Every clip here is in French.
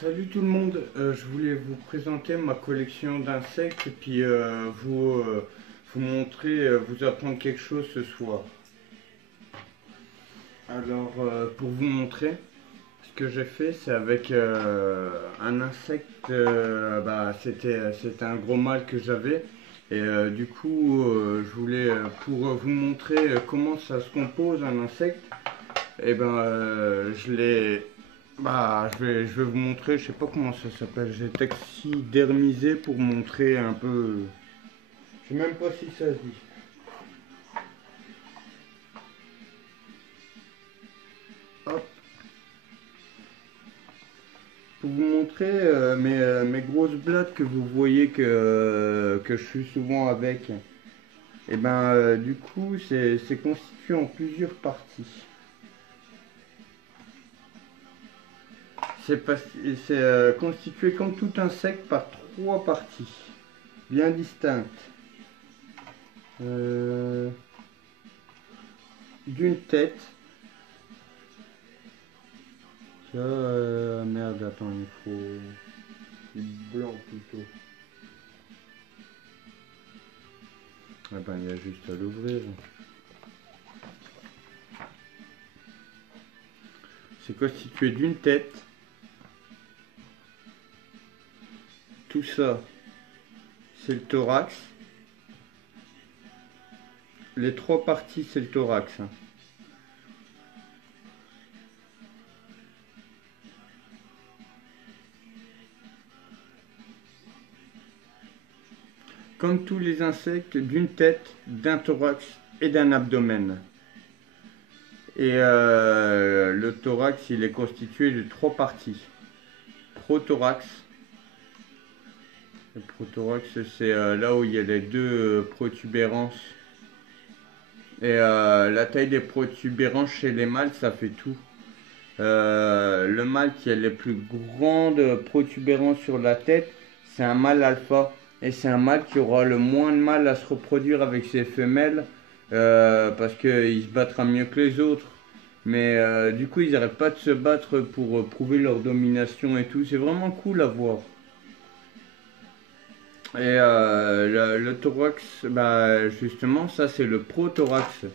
Salut tout le monde, je voulais vous présenter ma collection d'insectes et puis vous montrer, vous apprendre quelque chose ce soir. Alors pour vous montrer, ce que j'ai fait c'est avec un insecte, c'était un gros mâle que j'avais et du coup je voulais pour vous montrer comment ça se compose un insecte, et je l'ai... je vais vous montrer, je sais pas comment ça s'appelle, j'ai taxidermisé pour montrer un peu, je sais même pas si ça se dit. Hop. Pour vous montrer mes grosses blattes que vous voyez que je suis souvent avec, du coup c'est constitué en plusieurs parties. C'est constitué comme tout insecte par trois parties bien distinctes. D'une tête. Merde, attends, il faut du blanc plutôt. Il y a juste à l'ouvrir. C'est constitué d'une tête. Tout ça, c'est le thorax. Les trois parties, c'est le thorax. Comme tous les insectes, d'une tête, d'un thorax et d'un abdomen. Et le thorax, il est constitué de trois parties. Prothorax. Le prothorax, c'est là où il y a les deux protubérances. Et la taille des protubérances chez les mâles, ça fait tout. Le mâle qui a les plus grandes protubérances sur la tête, c'est un mâle alpha. Et c'est un mâle qui aura le moins de mal à se reproduire avec ses femelles, parce qu'il se battra mieux que les autres. Mais du coup, ils n'arrêtent pas de se battre pour prouver leur domination et tout. C'est vraiment cool à voir. Et le thorax, justement, ça c'est le prothorax.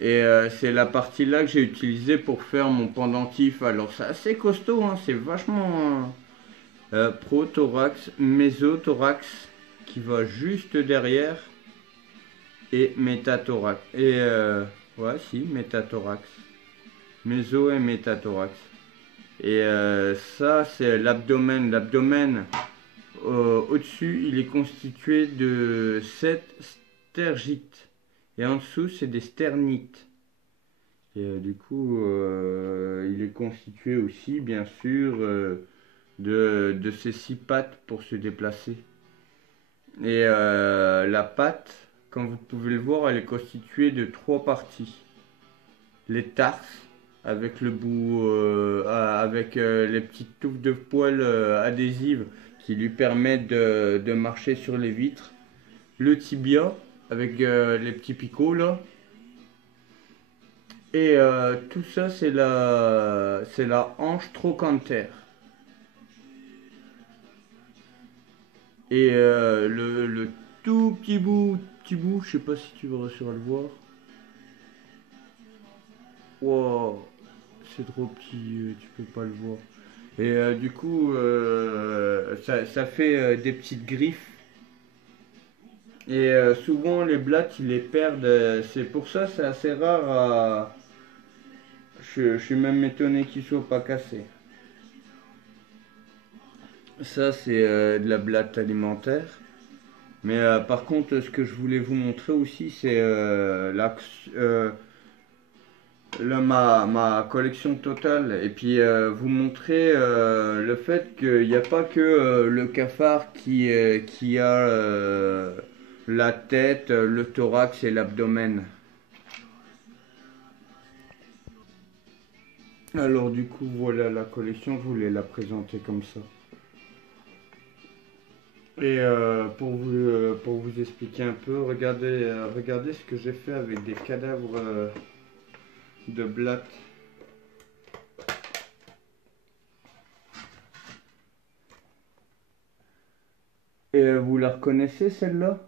Et c'est la partie là que j'ai utilisée pour faire mon pendentif. Alors c'est assez costaud, hein, c'est vachement prothorax, mésothorax qui va juste derrière et métathorax. Et métathorax. Méso et métathorax. Et ça c'est l'abdomen. L'abdomen au-dessus il est constitué de 7 stergites. Et en dessous, c'est des sternites. Et du coup, il est constitué aussi, bien sûr, de ces 6 pattes pour se déplacer. Et la patte, comme vous pouvez le voir, elle est constituée de 3 parties. Les tarses, avec le bout, avec les petites touffes de poils adhésives qui lui permettent de marcher sur les vitres. Le tibia, avec les petits picots là. Et tout ça, c'est la hanche trochanter. Et le tout petit bout, je sais pas si tu vas réussir à le voir. Wow, c'est trop petit, tu peux pas le voir. Et du coup, ça fait des petites griffes. Et souvent, les blattes, ils les perdent. C'est pour ça, c'est assez rare à... Je suis même étonné qu'ils soient pas cassés. Ça, c'est de la blatte alimentaire. Mais par contre, ce que je voulais vous montrer aussi, c'est ma collection totale. Et puis vous montrer le fait qu'il n'y a pas que le cafard qui a la tête, le thorax et l'abdomen. Alors du coup, voilà la collection, je voulais la présenter comme ça. Et pour vous expliquer un peu, regardez ce que j'ai fait avec des cadavres de blattes. Et vous la reconnaissez celle-là?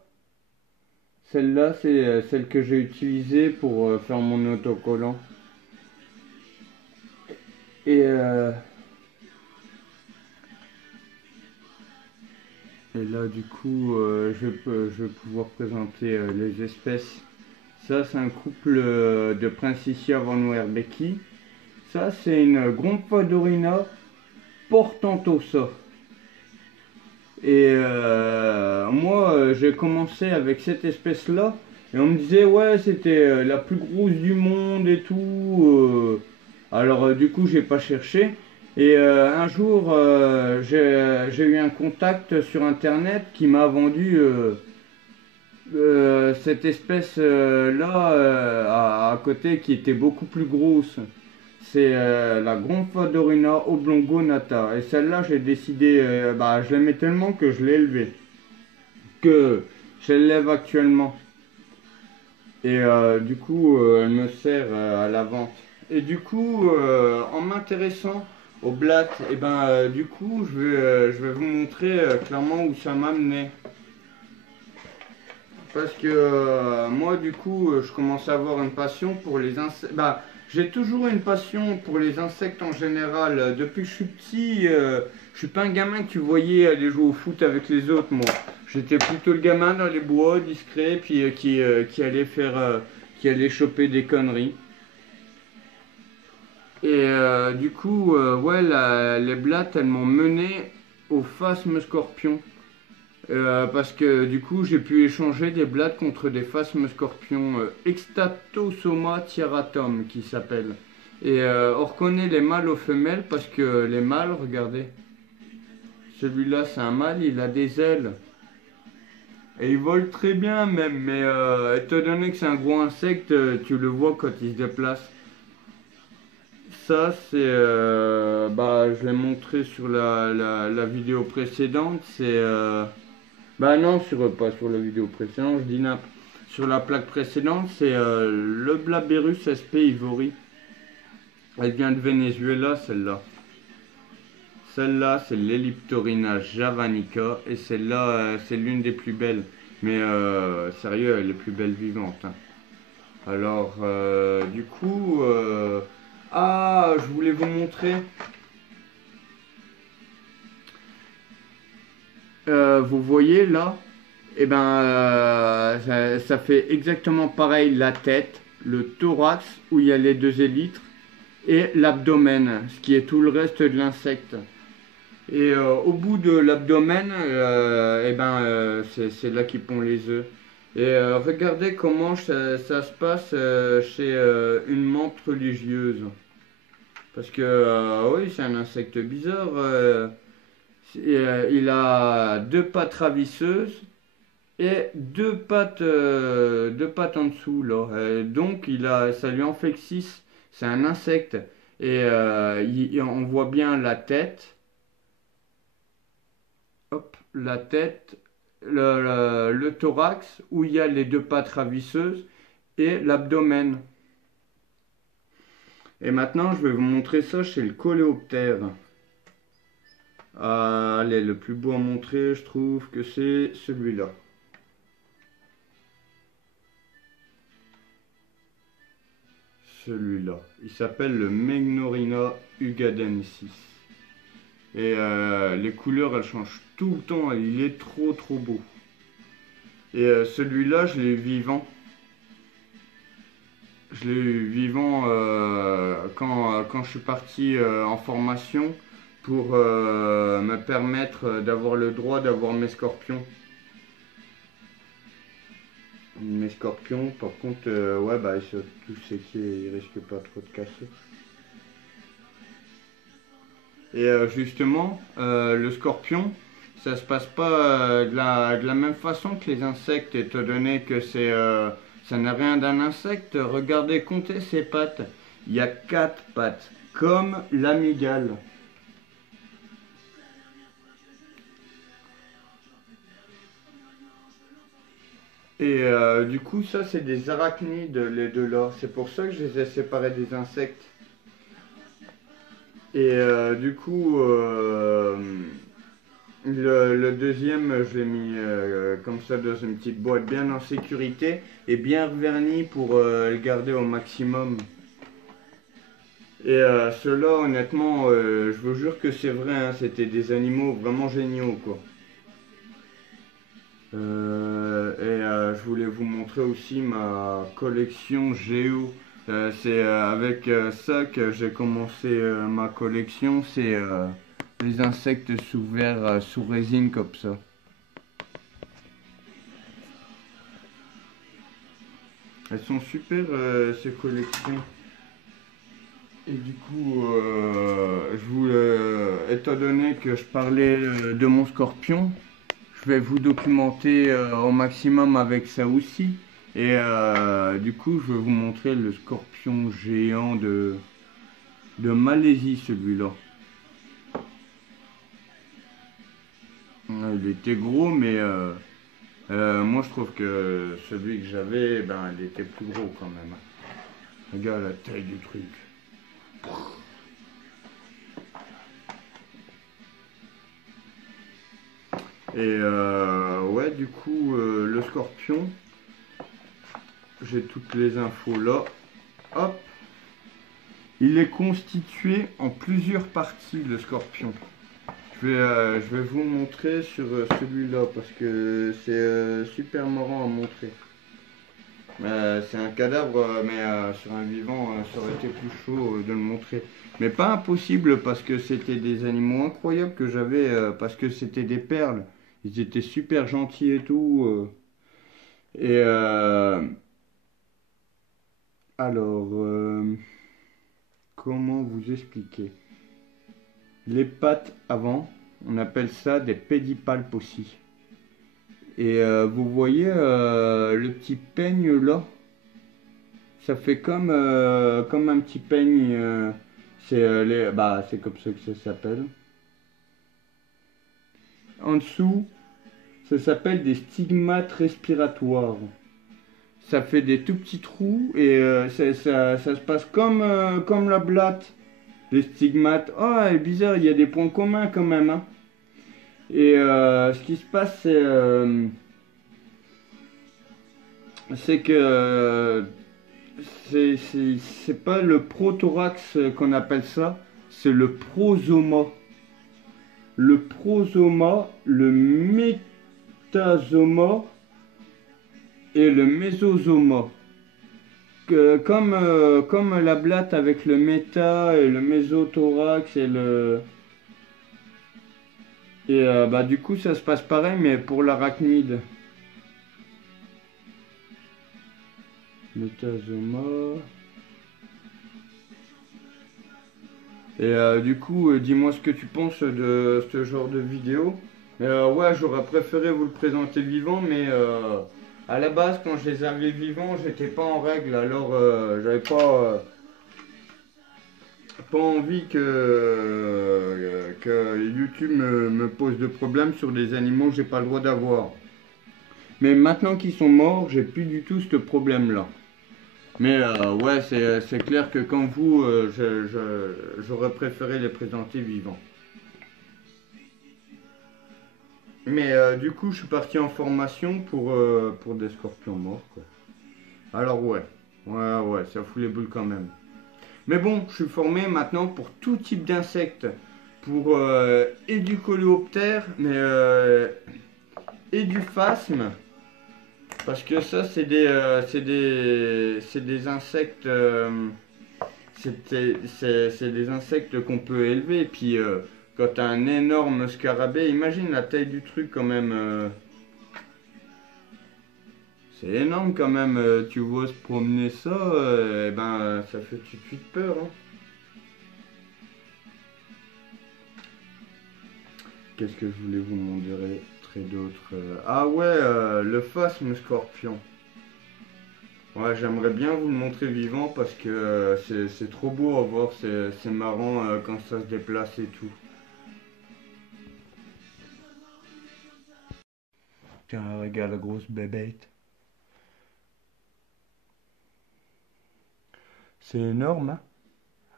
Celle-là, c'est celle que j'ai utilisée pour faire mon autocollant. Et, euh, et là, du coup, je vais pouvoir présenter les espèces. Ça, c'est un couple de Princitia van Becky. Ça, c'est une Gromphodorina portentosa. Et moi, j'ai commencé avec cette espèce-là. Et on me disait, ouais, c'était la plus grosse du monde et tout. Alors, du coup, j'ai pas cherché. Et un jour, j'ai eu un contact sur Internet qui m'a vendu cette espèce-là à côté qui était beaucoup plus grosse. C'est la Gonfadorina oblongonata. Et celle-là, j'ai décidé, je l'aimais tellement que je l'ai élevée. Que je l'élève actuellement. Et du coup, elle me sert à la vente. Et du coup, en m'intéressant au blattes, et du coup, je vais vous montrer clairement où ça m'a amené. Parce que moi, du coup, je commence à avoir une passion pour les insectes. J'ai toujours une passion pour les insectes en général. Depuis que je suis petit, je suis pas un gamin que tu voyais aller jouer au foot avec les autres, moi. J'étais plutôt le gamin dans les bois, discret, puis qui allait qui allait choper des conneries. Et du coup, ouais, les blattes, elles m'ont mené au phasme scorpion. Parce que du coup j'ai pu échanger des blattes contre des phasmes scorpions Extatosoma tiaratum qui s'appelle. Et on reconnaît les mâles aux femelles parce que les mâles, regardez, celui-là c'est un mâle, il a des ailes. Et il vole très bien même, mais étant donné que c'est un gros insecte, tu le vois quand il se déplace. Ça c'est, je l'ai montré sur la vidéo précédente, c'est... Bah non, pas sur la vidéo précédente, je dis n'importe. Sur la plaque précédente, c'est le Blaberus sp Ivory. Elle vient de Venezuela, celle-là. Celle-là, c'est l'Elliptorina javanica. Et celle-là, c'est l'une des plus belles. Mais sérieux, elle est plus belle vivante. Hein. Alors, du coup... je voulais vous montrer... vous voyez là, ça fait exactement pareil la tête, le thorax où il y a les deux élytres et l'abdomen, ce qui est tout le reste de l'insecte. Et au bout de l'abdomen, c'est là qu'ils pondent les œufs. Et regardez comment ça se passe chez une menthe religieuse. Parce que oui, c'est un insecte bizarre. Il a deux pattes ravisseuses et deux pattes en dessous là. Donc ça lui en fait que 6. C'est un insecte. Et on voit bien la tête. Hop, la tête, le thorax où il y a les deux pattes ravisseuses et l'abdomen. Et maintenant, je vais vous montrer ça chez le coléoptère. Allez, le plus beau à montrer, je trouve que c'est celui-là. Celui-là. Il s'appelle le Megnorina ugadensis. Et les couleurs, elles changent tout le temps. Il est trop beau. Et celui-là, je l'ai eu vivant. Je l'ai eu vivant quand je suis parti en formation pour me permettre d'avoir le droit d'avoir mes scorpions. Mes scorpions, par contre, tout c'est qu'ils risquent pas trop de casser. Et justement, le scorpion, ça se passe pas de la même façon que les insectes, étant donné que ça n'a rien d'un insecte. Regardez, comptez ses pattes. il y a 4 pattes, comme l'amygale. Et du coup, ça, c'est des arachnides, les deux là. C'est pour ça que je les ai séparés des insectes. Et du coup, le deuxième, je l'ai mis comme ça dans une petite boîte bien en sécurité et bien verni pour le garder au maximum. Et ceux-là, honnêtement, je vous jure que c'est vrai, hein, c'était des animaux vraiment géniaux, quoi. Je voulais vous montrer aussi ma collection Géo. C'est avec ça que j'ai commencé ma collection. C'est les insectes sous verre, sous résine comme ça. Elles sont super ces collections. Et du coup, étant donné que je parlais de mon scorpion, je vais vous documenter au maximum avec ça aussi. Et du coup, je vais vous montrer le scorpion géant de Malaisie, celui-là. Il était gros, mais moi je trouve que celui que j'avais, ben, il était plus gros quand même. Regarde la taille du truc. Et ouais, du coup, le scorpion, j'ai toutes les infos là. Hop. Il est constitué en plusieurs parties, le scorpion. Je vais vous montrer sur celui-là parce que c'est super marrant à montrer. C'est un cadavre, mais sur un vivant, ça aurait été plus chaud de le montrer. Mais pas impossible parce que c'était des animaux incroyables que j'avais, parce que c'était des perles. Ils étaient super gentils et tout. Et alors, comment vous expliquer? Les pattes avant, on appelle ça des pédipalpes aussi. Et vous voyez le petit peigne là? Ça fait comme un petit peigne. C'est comme ça que ça s'appelle. En dessous, ça s'appelle des stigmates respiratoires. Ça fait des tout petits trous et ça se passe comme la blatte. Les stigmates. Oh, c'est bizarre, il y a des points communs quand même, hein. Et ce qui se passe, c'est que c'est pas le prothorax qu'on appelle ça, c'est le prosoma. Le prosoma, le métasoma et le mésosoma. Comme la blatte avec le méta et le mésothorax et le... Et bah du coup ça se passe pareil mais pour l'arachnide. Métasoma. Et du coup dis-moi ce que tu penses de ce genre de vidéo. Ouais, j'aurais préféré vous le présenter vivant mais à la base quand je les avais vivants j'étais pas en règle alors j'avais pas envie que YouTube me pose de problème sur des animaux que j'ai pas le droit d'avoir. Mais maintenant qu'ils sont morts, j'ai plus du tout ce problème-là. Mais ouais, c'est clair que quand vous, j'aurais préféré les présenter vivants. Mais du coup, je suis parti en formation pour des scorpions morts, quoi. Alors ouais, ça fout les boules quand même. Mais bon, je suis formé maintenant pour tout type d'insectes. Pour et du coléoptère, mais et du phasme. Parce que ça, c'est des insectes. C'est des insectes qu'on peut élever. Et puis, quand t'as un énorme scarabée, imagine la taille du truc quand même. C'est énorme quand même. Tu vois se promener ça, eh ben, ça fait tout de suite peur, hein. Qu'est-ce que je voulais vous montrer d'autre? Ah ouais, le phasme scorpion. Ouais, j'aimerais bien vous le montrer vivant parce que c'est trop beau à voir, c'est marrant quand ça se déplace et tout. Tiens, regarde la grosse bébête. C'est énorme, hein?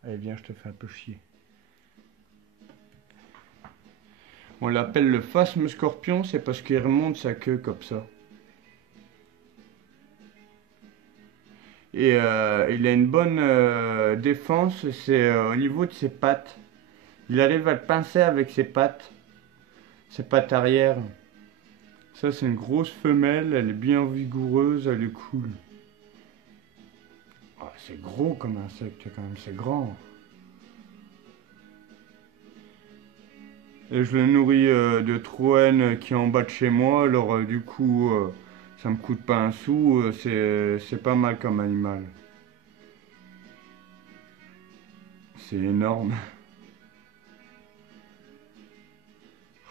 Allez, viens, je te fais un peu chier. On l'appelle le phasme scorpion, c'est parce qu'il remonte sa queue comme ça. Et il a une bonne défense, c'est au niveau de ses pattes. Il arrive à le pincer avec ses pattes arrière. Ça, c'est une grosse femelle, elle est bien vigoureuse, elle est cool. Ah, c'est gros comme insecte quand même, c'est grand. Et je le nourris de Troène qui est en bas de chez moi, alors du coup, ça me coûte pas un sou, c'est pas mal comme animal. C'est énorme.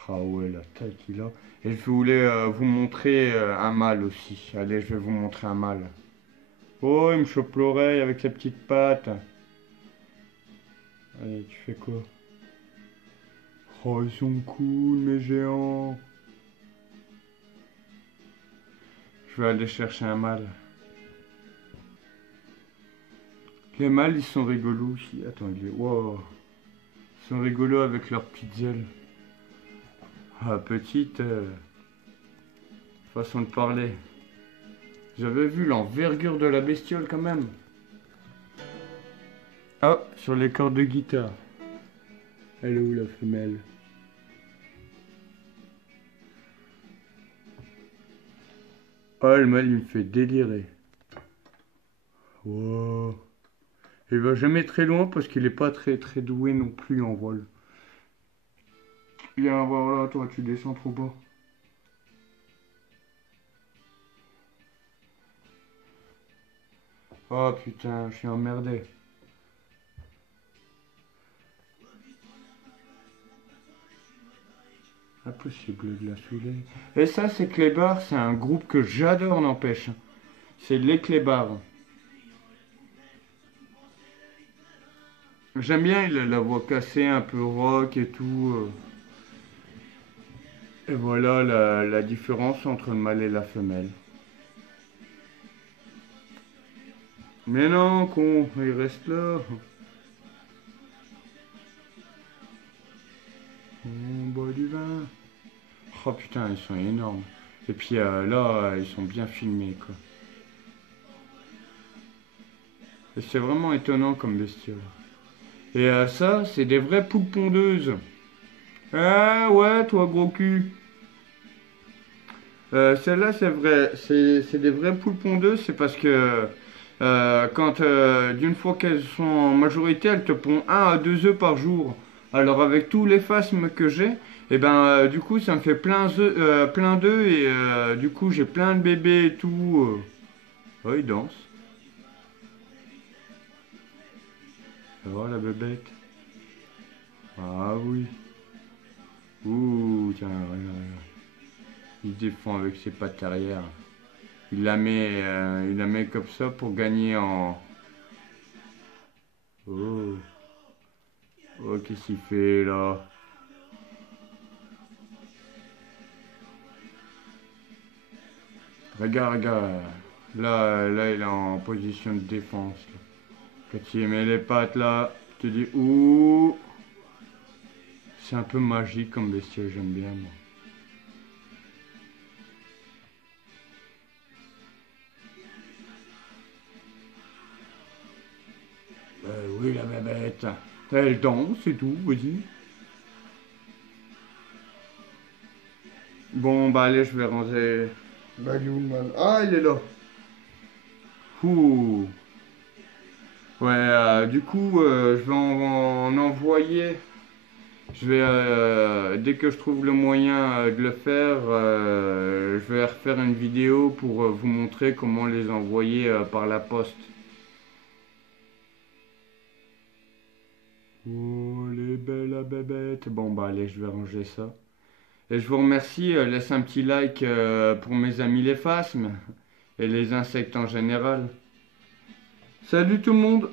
Ah ouais, la taille qu'il a. Et je voulais vous montrer un mâle aussi. Allez, je vais vous montrer un mâle. Oh, il me chope l'oreille avec ses petites pattes. Allez, tu fais quoi? Oh, ils sont cool, mes géants. Je vais aller chercher un mâle. Les mâles, ils sont rigolos aussi. Attends, il est... Wow. Ils sont rigolos avec leurs petites ailes. Ah, petite façon de parler. J'avais vu l'envergure de la bestiole quand même. Ah, sur les cordes de guitare. Elle est où la femelle? Ah, le mâle, il me fait délirer. Wow. Il va jamais très loin parce qu'il est pas très doué non plus en vol. Viens voir là, toi, tu descends trop bas. Oh putain, je suis emmerdé. Impossible de la saouler. Et ça, c'est Clébar, c'est un groupe que j'adore, n'empêche. C'est les Clébards. J'aime bien, il a la voix cassée, un peu rock et tout. Et voilà la différence entre le mâle et la femelle. Mais non, con, il reste là. On boit du vin. Oh putain, ils sont énormes. Et puis là, ils sont bien filmés, quoi. Et c'est vraiment étonnant comme bestiole. Et ça, c'est des vraies poules pondeuses. Ah ouais, toi gros cul. Celle-là, c'est vrai. C'est des vraies poules pondeuses. C'est parce que quand d'une fois qu'elles sont en majorité, elles te pondent 1 à 2 œufs par jour. Alors avec tous les phasmes que j'ai, et ben du coup ça me fait plein d'œufs et du coup j'ai plein de bébés et tout. Oh, ils dansent. Ça va la bébête? Ah oui. Ouh, tiens, regarde. Il défend avec ses pattes arrière. Il la met comme ça pour gagner en... Oh, oh, qu'est-ce qu'il fait là? Regarde, regarde. Là, il est en position de défense. Là. Quand il met les pattes là, tu te dis, ouh, c'est un peu magique comme bestiole, j'aime bien moi. Oui, la bébête. Elle danse et tout, vas-y. Bon, bah allez, je vais ranger. Bah, il est où, le mal? Ah, il est là. Ouh. Ouais, du coup, je vais en envoyer. Je vais, dès que je trouve le moyen de le faire, je vais refaire une vidéo pour vous montrer comment les envoyer par la poste. Oh, les belles la bébête. Bon, bah allez, je vais ranger ça. Et je vous remercie, laisse un petit like pour mes amis les phasmes. et les insectes en général. Salut tout le monde!